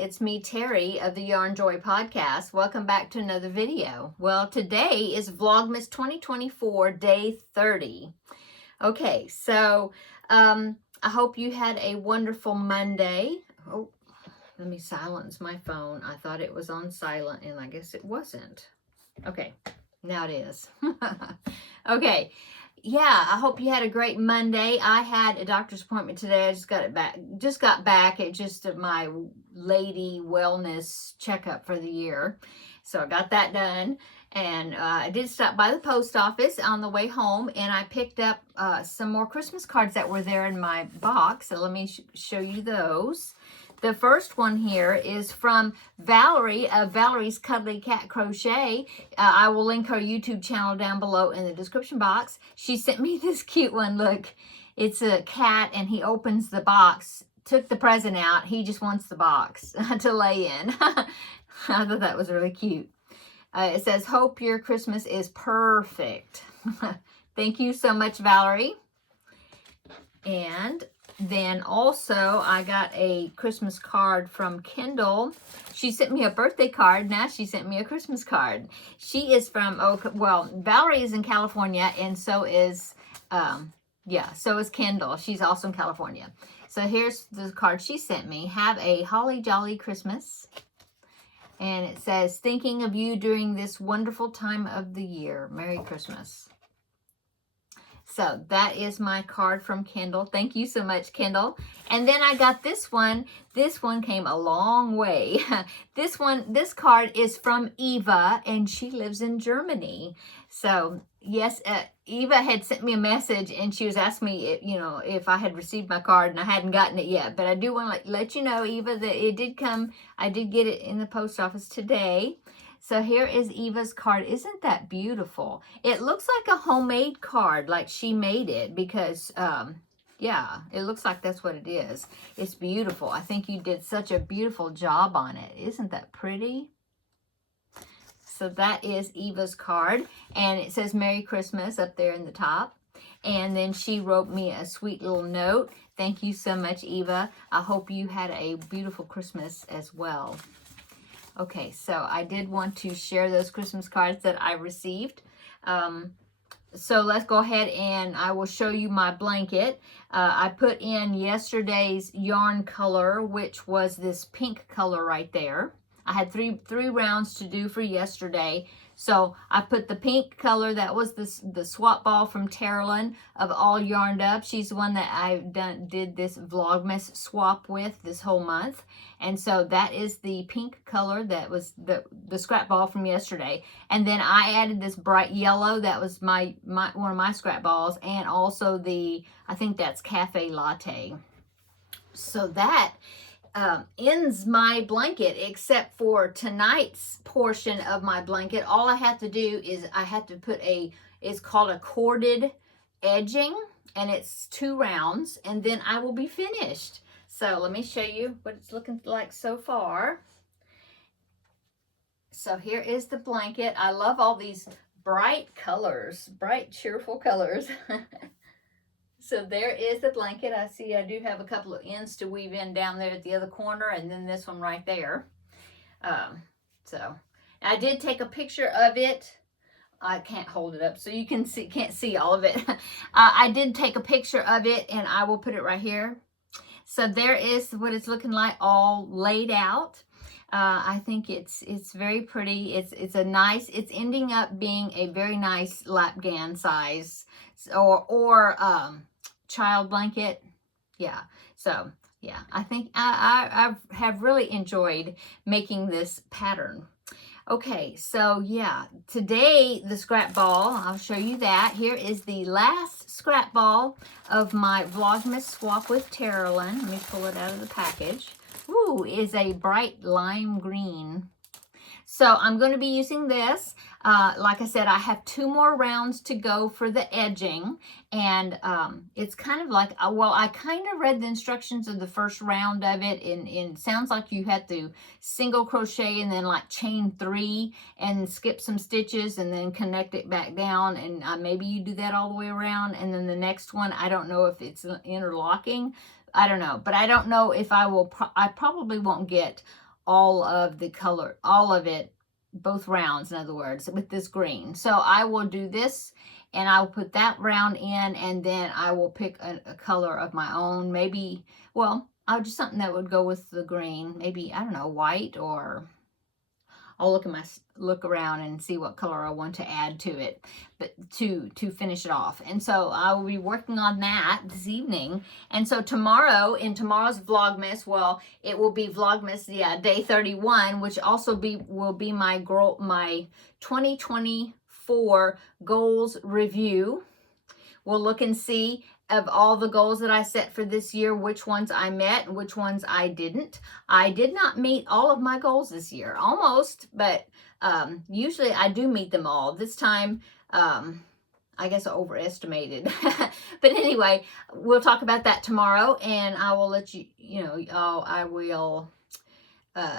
It's me, Terry of the Yarn Joy podcast. Welcome back to another video. Well, today is Vlogmas 2024, day 30. Okay, so I hope you had a wonderful Monday. Oh, let me silence my phone. I thought it was on silent, and I guess it wasn't. Okay, now it is. Okay. Yeah, I hope you had a great Monday. I had a doctor's appointment today. I just got back at just my lady wellness checkup for the year. So I got that done. And I did stop by the post office on the way home, and I picked up some more Christmas cards that were there in my box. So let me show you those. The first one here is from Valerie of Valerie's Cuddly Cat Crochet. I will link her YouTube channel down below in the description box. She sent me this cute one. Look, it's a cat and he opens the box, took the present out. He just wants the box to lay in. I thought that was really cute. It says, hope your Christmas is perfect. Thank you so much, Valerie. And then also I got a Christmas card from Kendall. She sent me a birthday card. Now she sent me a Christmas card. She is from, Valerie is in California, and so is, so is Kendall. She's also in California. So here's the card she sent me. Have a holly jolly Christmas. And it says, thinking of you during this wonderful time of the year. Merry Christmas. So that is my card from Kendall. Thank you so much, Kendall. And then I got this one. This one came a long way. This card is from Eva, and she lives in Germany. So yes, Eva had sent me a message, and she was asking me, if I had received my card, and I hadn't gotten it yet. But I do want to let you know, Eva, that it did come. I did get it in the post office today. So here is Eva's card. Isn't that beautiful? It looks like a homemade card, like she made it, because, it looks like that's what it is. It's beautiful. I think you did such a beautiful job on it. Isn't that pretty? So that is Eva's card, and it says Merry Christmas up there in the top. And then she wrote me a sweet little note. Thank you so much, Eva. I hope you had a beautiful Christmas as well. Okay, so I did want to share those Christmas cards that I received. So let's go ahead and I will show you my blanket. I put in yesterday's yarn color, which was this pink color right there. I had three rounds to do for yesterday. So I put the pink color, that was the swap ball from Terri of All Yarned Up. She's the one that I did this Vlogmas swap with this whole month. And so that is the pink color that was the scrap ball from yesterday. And then I added this bright yellow, that was one of my scrap balls, and also I think that's Cafe Latte. So that ends my blanket, except for tonight's portion of my blanket. All I have to do is I have to put it's called a corded edging, and it's 2 rounds, and then I will be finished. So let me show you what it's looking like so far. So here is the blanket. I love all these bright colors, bright cheerful colors. So there is the blanket. I see I do have a couple of ends to weave in down there at the other corner, and then this one right there. So I did take a picture of it. I can't hold it up so you can't see all of it. I did take a picture of it, and I will put it right here. So there is what it's looking like, all laid out. I think it's very pretty. It's ending up being a very nice lapgan size or child blanket. Yeah. So yeah, I think I have really enjoyed making this pattern. Okay, so yeah, today the scrap ball, I'll show you that. Here is the last scrap ball of my Vlogmas swap with Terri. Let me pull it out of the package. Ooh, is a bright lime green. So I'm going to be using this. Like I said, I have 2 more rounds to go for the edging. And it's kind of like, I kind of read the instructions of the first round of it. And it sounds like you have to single crochet and then like chain 3 and skip some stitches and then connect it back down. And maybe you do that all the way around. And then the next one, I don't know if it's interlocking. I don't know. But I don't know if I will, I probably won't get all of the color, all of it, both rounds, in other words, with this green. So I will do this, and I'll put that round in, and then I will pick a color of my own. Maybe, well, I'll do something that would go with the green. Maybe, I don't know, white, or I'll look around and see what color I want to add to it, but to finish it off. And so I will be working on that this evening. And so tomorrow, in tomorrow's Vlogmas, well, it will be Vlogmas, yeah, day 31, which also will be my 2024 goals review. We'll look and see of all the goals that I set for this year, which ones I met and which ones I didn't. I did not meet all of my goals this year, almost, but usually I do meet them all. This time, I guess I overestimated. But anyway, we'll talk about that tomorrow, and I will let you, I will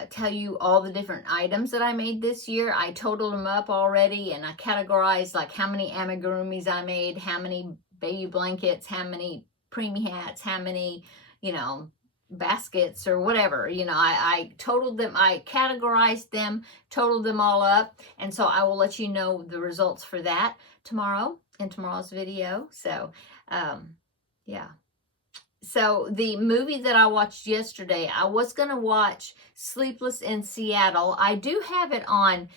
tell you all the different items that I made this year. I totaled them up already, and I categorized like how many amigurumis I made, how many baby blankets, how many preemie hats, how many, baskets or whatever. I totaled them, I categorized them, totaled them all up, and so I will let you know the results for that tomorrow in tomorrow's video. So, yeah. So the movie that I watched yesterday, I was going to watch Sleepless in Seattle. I do have it on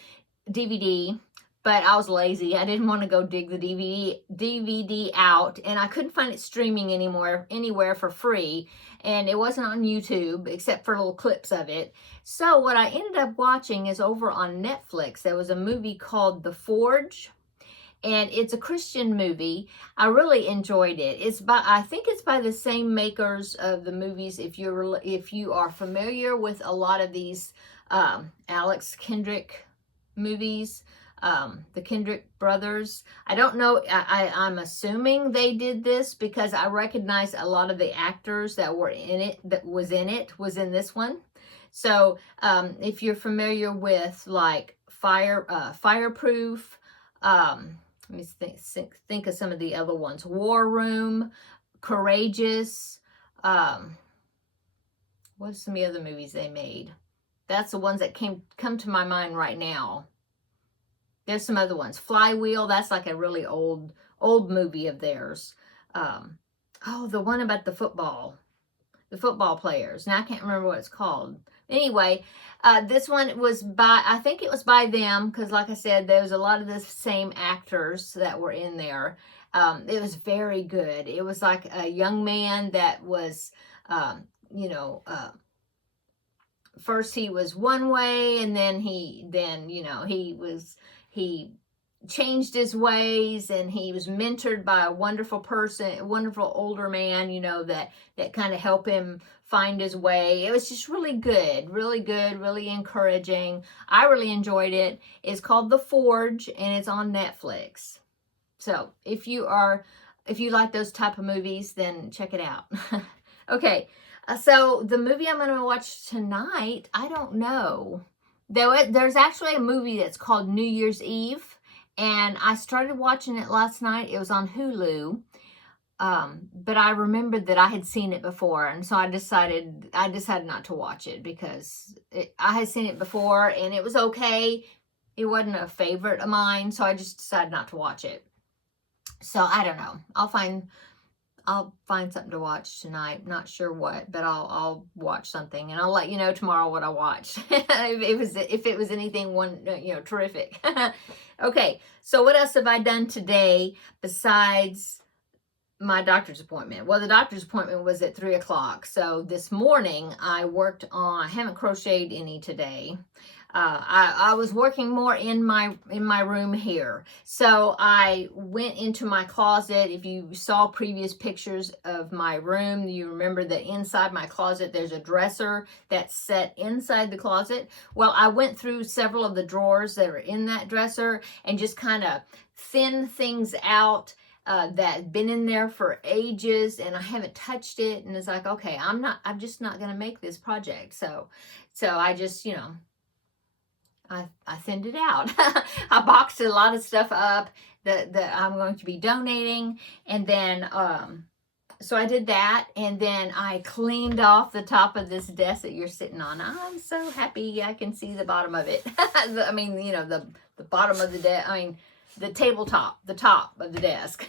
DVD, but I was lazy. I didn't want to go dig the DVD out, and I couldn't find it streaming anywhere for free, and it wasn't on YouTube except for little clips of it. So what I ended up watching is over on Netflix. There was a movie called The Forge, and it's a Christian movie. I really enjoyed it. I think it's by the same makers of the movies. If you are familiar with a lot of these Alex Kendrick movies, the Kendrick brothers. I don't know. I'm assuming they did this because I recognize a lot of the actors that were in it. Was in this one. So if you're familiar with like Fireproof. Let me think of some of the other ones. War Room, Courageous. What's some of the other movies they made? That's the ones that come to my mind right now. There's some other ones. Flywheel, that's like a really old movie of theirs. The one about the football players. Now I can't remember what it's called. Anyway, this one was I think it was by them, because like I said, there's a lot of the same actors that were in there. It was very good. It was like a young man that was, first he was one way, and then he changed his ways, and he was mentored by a wonderful person, a wonderful older man, that kind of helped him find his way. It was just really good, really encouraging. I really enjoyed it. It's called The Forge, and it's on Netflix. So if you like those type of movies, then check it out. Okay, so the movie I'm going to watch tonight, I don't know. There's actually a movie that's called New Year's Eve, and I started watching it last night. It was on Hulu, but I remembered that I had seen it before, and so I decided not to watch it because I had seen it before, and it was okay. It wasn't a favorite of mine, so I just decided not to watch it. So I don't know. I'll find something to watch tonight. Not sure what, but I'll watch something, and I'll let you know tomorrow what I watched. if it was anything terrific. Okay, so what else have I done today besides my doctor's appointment? Well, the doctor's appointment was at 3 o'clock. So this morning I haven't crocheted any today. I was working more in my room here. So I went into my closet. If you saw previous pictures of my room, you remember that inside my closet there's a dresser that's set inside the closet. Well, I went through several of the drawers that are in that dresser and just kind of thinned things out that been in there for ages, and I haven't touched it, and it's like, okay, I'm just not gonna make this project. So I just, I thinned it out. I boxed a lot of stuff up that I'm going to be donating, and then so I did that, and then I cleaned off the top of this desk that you're sitting on. I'm so happy I can see the bottom of it. I mean, you know, the bottom of the desk. I mean, the tabletop, the top of the desk.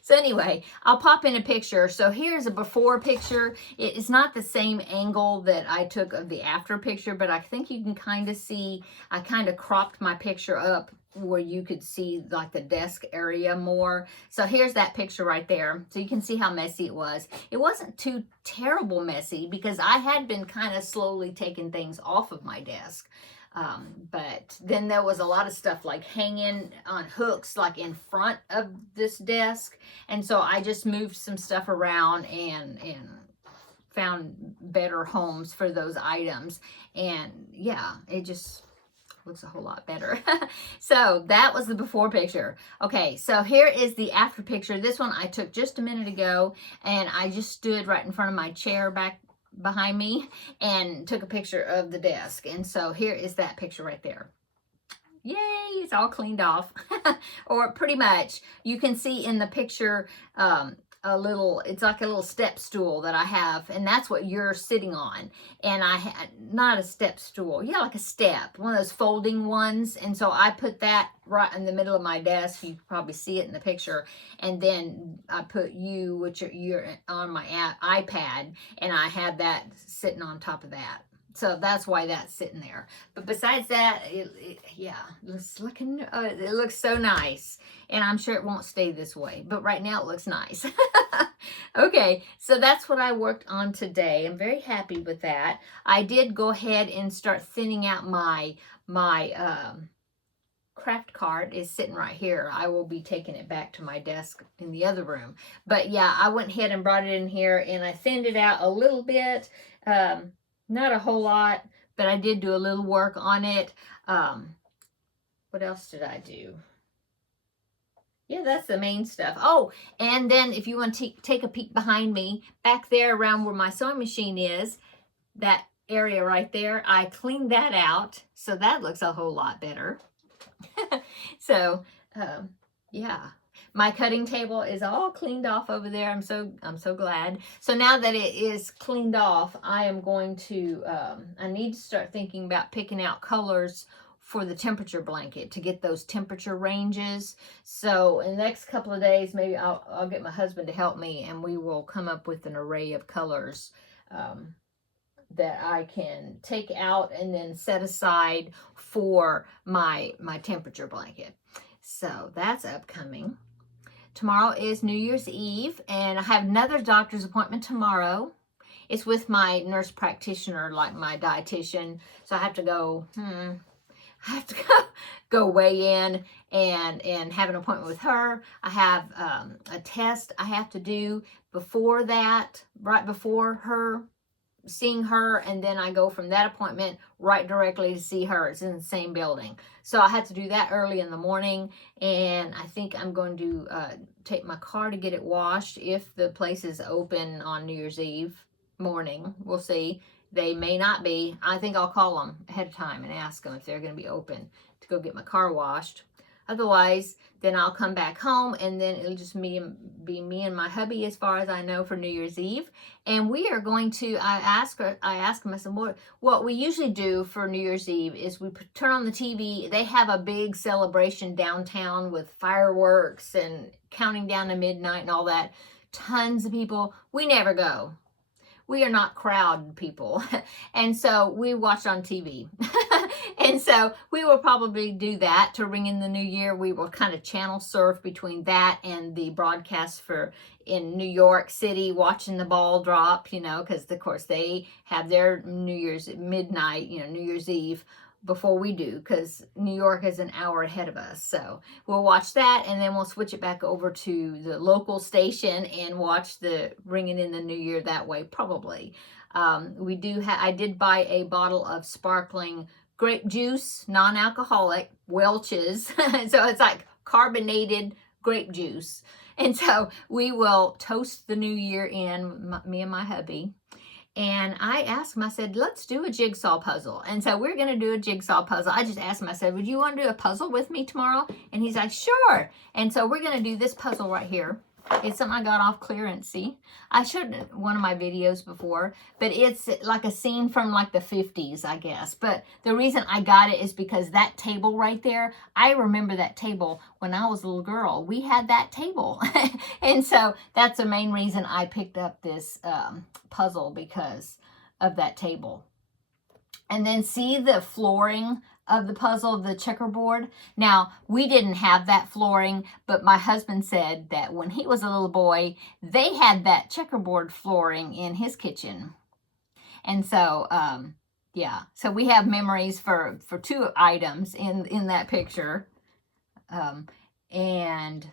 So anyway, I'll pop in a picture. So here's a before picture. It's not the same angle that I took of the after picture, but I think you can kind of see, I kind of cropped my picture up where you could see like the desk area more. So here's that picture right there. So you can see how messy it was. It wasn't too terrible messy because I had been kind of slowly taking things off of my desk. But then there was a lot of stuff like hanging on hooks like in front of this desk. And so I just moved some stuff around and found better homes for those items. And yeah, it just looks a whole lot better. So that was the before picture. Okay, so here is the after picture. This one I took just a minute ago, and I just stood right in front of my chair back behind me and took a picture of the desk. And so here is that picture right there. Yay, it's all cleaned off. Or pretty much. You can see in the picture it's like a little step stool that I have, and that's what you're sitting on. And I had, not a step stool, yeah, like a step, one of those folding ones. And so I put that right in the middle of my desk. You can probably see it in the picture. And then I put you, which you're on my iPad, and I had that sitting on top of that. So that's why that's sitting there. But besides that, yeah, it looks so nice. And I'm sure it won't stay this way. But right now it looks nice. Okay, so that's what I worked on today. I'm very happy with that. I did go ahead and start thinning out my craft card is sitting right here. I will be taking it back to my desk in the other room. But yeah, I went ahead and brought it in here, and I thinned it out a little bit. Not a whole lot, but I did do a little work on it. What else did I do? Yeah, that's the main stuff. Oh, and then if you want to take a peek behind me, back there around where my sewing machine is, that area right there, I cleaned that out. So that looks a whole lot better. So, yeah. My cutting table is all cleaned off over there. I'm so glad. So now that it is cleaned off, I am going to, I need to start thinking about picking out colors for the temperature blanket to get those temperature ranges. So in the next couple of days, maybe I'll get my husband to help me, and we will come up with an array of colors that I can take out and then set aside for my temperature blanket. So that's upcoming. Tomorrow is New Year's Eve, and I have another doctor's appointment tomorrow. It's with my nurse practitioner, like my dietitian. So I have to go, go weigh in and have an appointment with her. I have a test I have to do before that, right before seeing her, and then I go from that appointment right directly to see her. It's in the same building. So I had to do that early in the morning, and I think I'm going to take my car to get it washed if the place is open on New Year's Eve morning. We'll see. They may not be. I think I'll call them ahead of time and ask them if they're going to be open to go get my car washed. Otherwise, then I'll come back home, and then it'll just be me and my hubby, as far as I know, for New Year's Eve. And we are going to, I asked him, I said, what we usually do for New Year's Eve is we turn on the TV. They have a big celebration downtown with fireworks and counting down to midnight and all that. Tons of people. We never go. We are not crowd people. And so we watch on TV. And so we will probably do that to ring in the new year. We will kind of channel surf between that and the broadcast for in New York City, watching the ball drop, you know, because of course they have their New Year's at midnight, you know, New Year's Eve before we do, because New York is an hour ahead of us. So we'll watch that, and then we'll switch it back over to the local station and watch the ringing in the new year that way, probably. I did buy a bottle of sparkling grape juice, non-alcoholic, Welch's. So it's like carbonated grape juice. And so we will toast the new year in, me and my hubby. And I asked him, I said, let's do a jigsaw puzzle. And so we're going to do a jigsaw puzzle. I just asked him, I said, would you want to do a puzzle with me tomorrow? And he's like, sure. And so we're going to do this puzzle right here. It's something I got off clearance. See, I showed one of my videos before, but it's like a scene from like the 50s, I guess. But the reason I got it is because that table right there, I remember that table when I was a little girl. We had that table. And so that's the main reason I picked up this puzzle, because of that table. And then see the flooring of the puzzle, the checkerboard. Now, we didn't have that flooring, but my husband said that when he was a little boy, they had that checkerboard flooring in his kitchen. And so, yeah, so we have memories for 2 items in that picture. And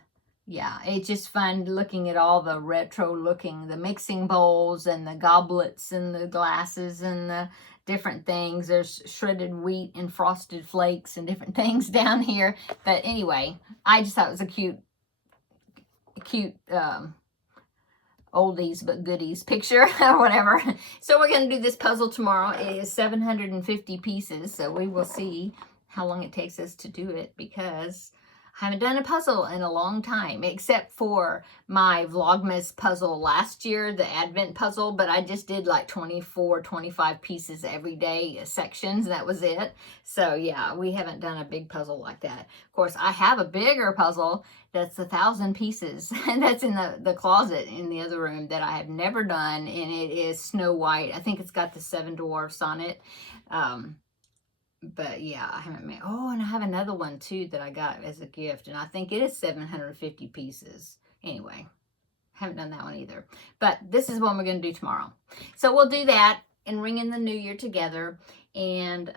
yeah, it's just fun looking at all the retro looking, the mixing bowls and the goblets and the glasses and the different things. There's shredded wheat and frosted flakes and different things down here. But anyway, I just thought it was a cute oldies but goodies picture or whatever. So we're going to do this puzzle tomorrow. It is 750 pieces, so we will see how long it takes us to do it, because I haven't done a puzzle in a long time, except for my Vlogmas puzzle last year, the Advent puzzle, but I just did like 24, 25 pieces every day, sections, and that was it. So yeah, we haven't done a big puzzle like that. Of course, I have a bigger puzzle that's 1,000 pieces, and that's in the closet in the other room that I have never done, and it is Snow White. I think it's got the 7 dwarfs on it. But yeah, I haven't made, oh, and I have another one too that I got as a gift, and I think it is 750 pieces. Anyway, haven't done that one either. But this is what we're going to do tomorrow. So we'll do that and ring in the new year together. And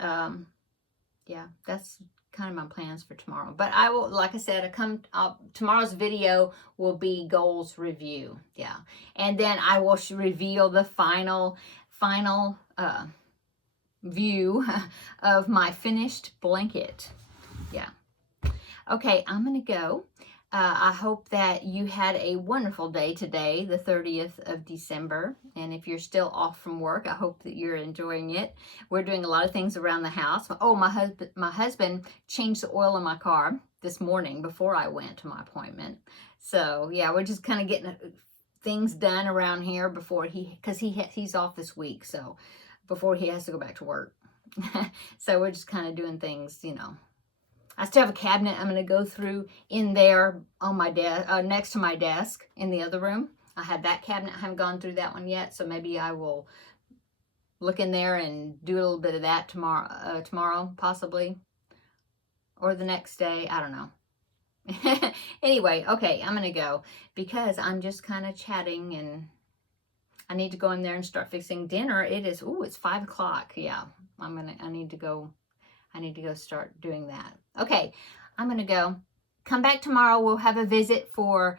yeah, that's kind of my plans for tomorrow. But I will, like I said, tomorrow's video will be goals review. Yeah. And then I will reveal the final view of my finished blanket. Yeah. Okay, I'm going to go. I hope that you had a wonderful day today, the 30th of December. And if you're still off from work, I hope that you're enjoying it. We're doing a lot of things around the house. Oh, my husband changed the oil in my car this morning before I went to my appointment. So yeah, we're just kind of getting things done around here before because he's off this week. So before he has to go back to work. So we're just kind of doing things, you know. I still have a cabinet I'm going to go through in there on my desk, next to my desk in the other room. I have that cabinet. I haven't gone through that one yet, so maybe I will look in there and do a little bit of that tomorrow possibly, or the next day. I don't know. Anyway, okay, I'm going to go because I'm just kind of chatting, and I need to go in there and start fixing dinner. It's 5 o'clock. Yeah, I need to go start doing that. Okay, I'm going to go. Come back tomorrow. We'll have a visit for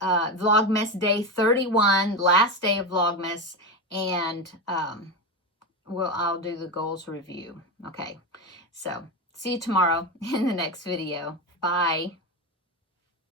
Vlogmas Day 31, last day of Vlogmas, and I'll do the goals review. Okay, so see you tomorrow in the next video. Bye.